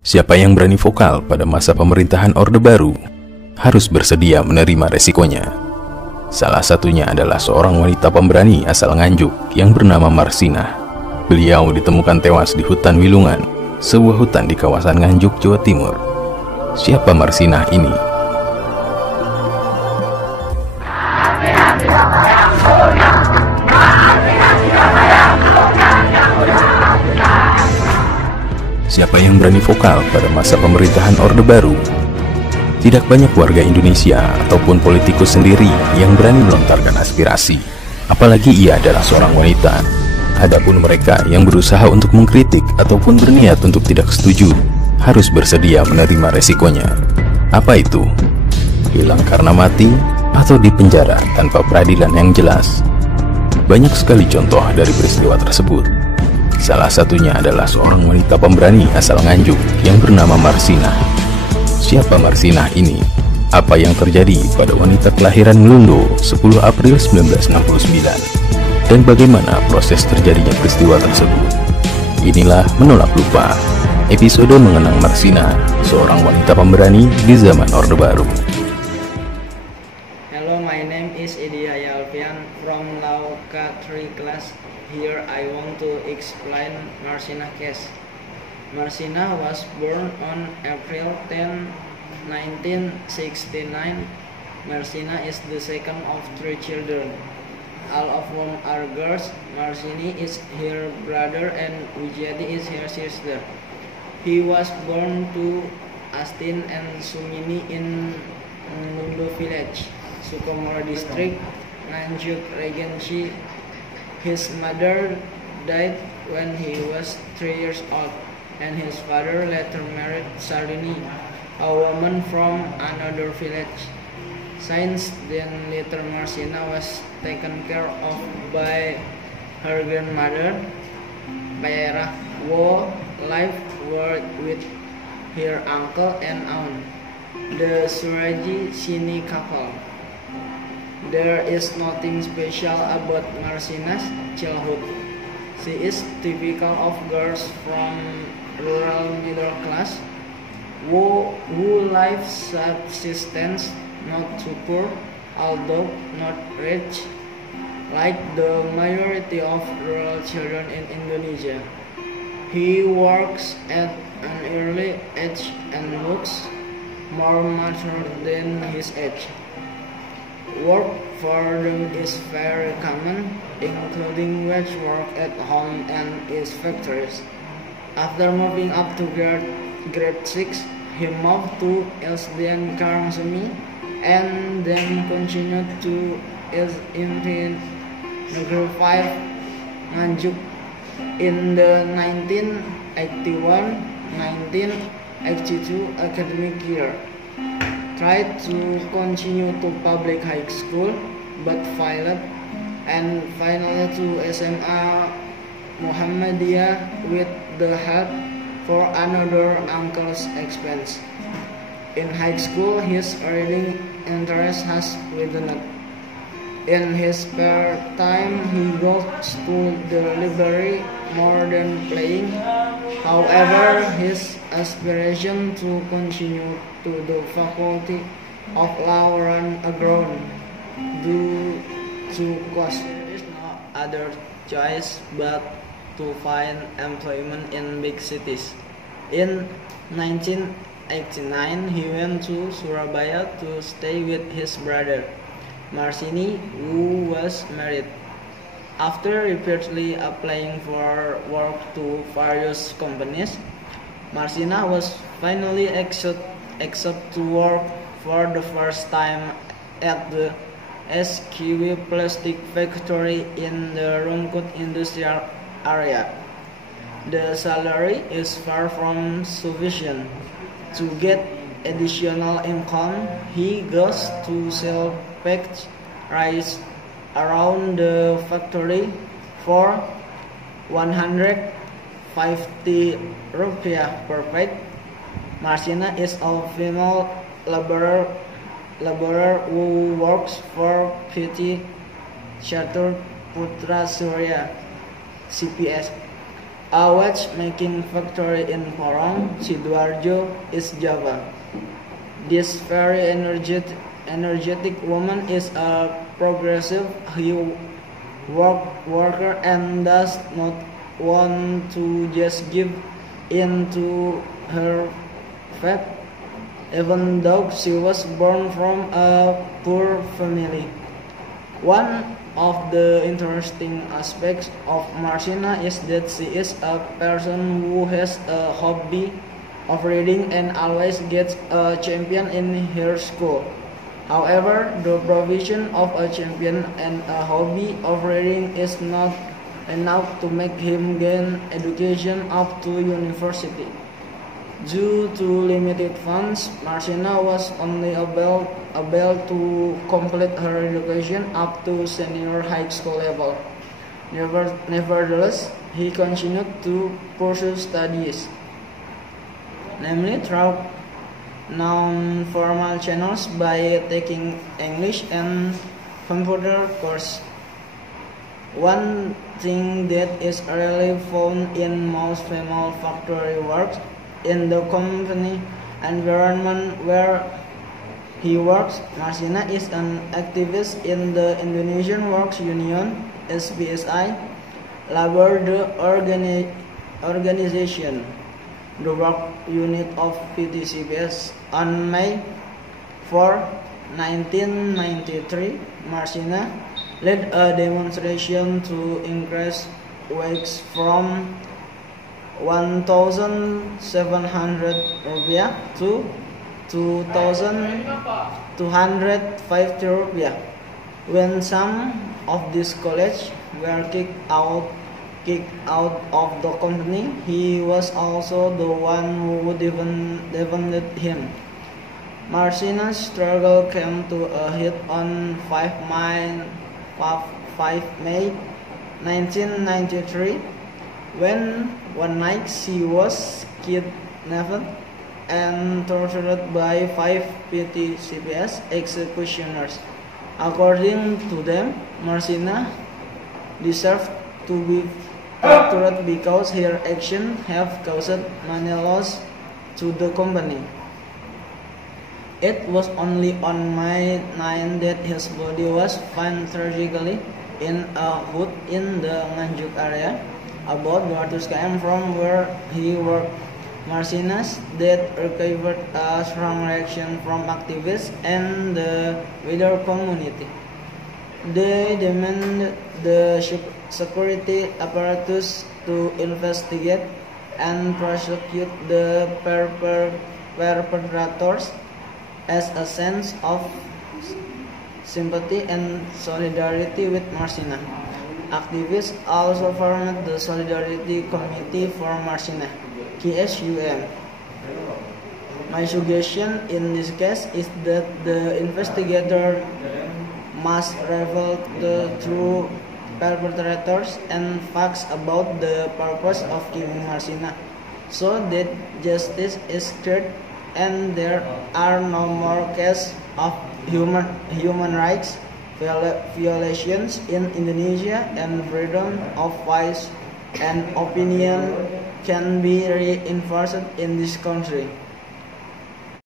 Siapa yang berani vokal pada masa pemerintahan Orde Baru harus bersedia menerima resikonya. Salah satunya adalah seorang wanita pemberani asal Nganjuk yang bernama Marsinah. Beliau ditemukan tewas di hutan Wilungan, sebuah hutan di kawasan Nganjuk, Jawa Timur. Siapa Marsinah ini? Siapa yang berani vokal pada masa pemerintahan Orde Baru? Tidak banyak warga Indonesia ataupun politikus sendiri yang berani melontarkan aspirasi, apalagi ia adalah seorang wanita. Adapun mereka yang berusaha untuk mengkritik ataupun berniat untuk tidak setuju, harus bersedia menerima resikonya. Apa itu? Hilang karena mati atau dipenjara tanpa peradilan yang jelas. Banyak sekali contoh dari peristiwa tersebut. Salah satunya adalah seorang wanita pemberani asal Nganjuk yang bernama Marsinah. Siapa Marsinah ini? Apa yang terjadi pada wanita kelahiran Nglundo 10 April 1969? Dan bagaimana proses terjadinya peristiwa tersebut? Inilah Menolak Lupa, episode mengenang Marsinah, seorang wanita pemberani di zaman Orde Baru. Hello, my name is yahya alfian from kelas. Here I want to explain Marsinah Case. Marsinah was born on April 10, 1969. Marsinah is the second of 3 children, all of whom are girls. Marsini is her brother and Wijiati is her sister. He was born to Astin and Sumini in Nglundo village, Sukomoro district, Nganjuk Regency. His mother died when he was 3 years old, and his father later married Sumini, a woman from another village. Since then, little Marsinah was taken care of by her grandmother, who lived with her uncle and aunt, the Suraji-Sini couple. There is nothing special about Marsinah's childhood. She is typical of girls from rural middle class who live subsistence, not too poor, although not rich, like the majority of rural children in Indonesia. He works at an early age and looks more mature than his age. Work for them is very common, including wage work at home and in factories. After moving up to grade 6, he moved to Astin and then continued to in Negeri 5 Nganjuk. In the 1981-1982 academic year, tried to continue to public high school but failed, and finally to SMA Muhammadiyah with the help for another uncle's expense. In high school, his reading interest has widened. In his spare time, he goes to the library more than playing. However, his aspiration to continue to the Faculty of Law ran aground due to cost. There is no other choice but to find employment in big cities. In 1989, he went to Surabaya to stay with his brother, Marsini, who was married. After repeatedly applying for work to various companies, Marsinah was finally accepted to work for the first time at the SKW plastic factory in the Rungkut industrial area. The salary is far from sufficient. To get additional income, he goes to sell packed rice around the factory for 150 rupiah per pack. Marsinah is a female laborer who works for PT Catur Putra Surya CPS. a watchmaking factory in Porong, Sidoarjo, East Java. This very energetic woman is a progressive worker and does not want to just give in to her fate, even though she was born from a poor family. One of the interesting aspects of Marsinah is that she is a person who has a hobby of reading and always gets a champion in her school. However, the provision of a champion and a hobby of reading is not enough to make him gain education up to university. Due to limited funds, Marsinah was only able to complete her education up to senior high school level. Nevertheless, he continued to pursue studies, namely through non-formal channels by taking English and computer course. One thing that is rarely found in most female factory works in the company environment where he works, Marsinah is an activist in the Indonesian Works Union (SBSI) labor organization, the work unit of PTCBS. On May 4, 1993, Marsinah led a demonstration to increase wages from 1,700 rupiah to 2,250 rupiah. When some of these colleagues were kicked out of the company, he was also the one who defended him. Marsinah's struggle came to a head on 5 May 1993, when one night she was kidnapped and tortured by 5 PTCBS executioners. According to them, Marsinah deserved to be tortured because her actions have caused money loss to the company. It was only on May 9 that his body was found tragically in a wood in the Nganjuk area, about 200 km from where he worked. Marsinah's death received a strong reaction from activists and the wider community. They demanded the security apparatus to investigate and prosecute the perpetrators as a sense of sympathy and solidarity with Marsinah. Activists also formed the Solidarity Committee for Marsinah, KSUM. My suggestion in this case is that the investigator must reveal the true perpetrators and facts about the purpose of killing Marsinah, so that justice is cleared and there are no more cases of human rights violations in Indonesia, and freedom of voice and opinion can be reinforced in this country.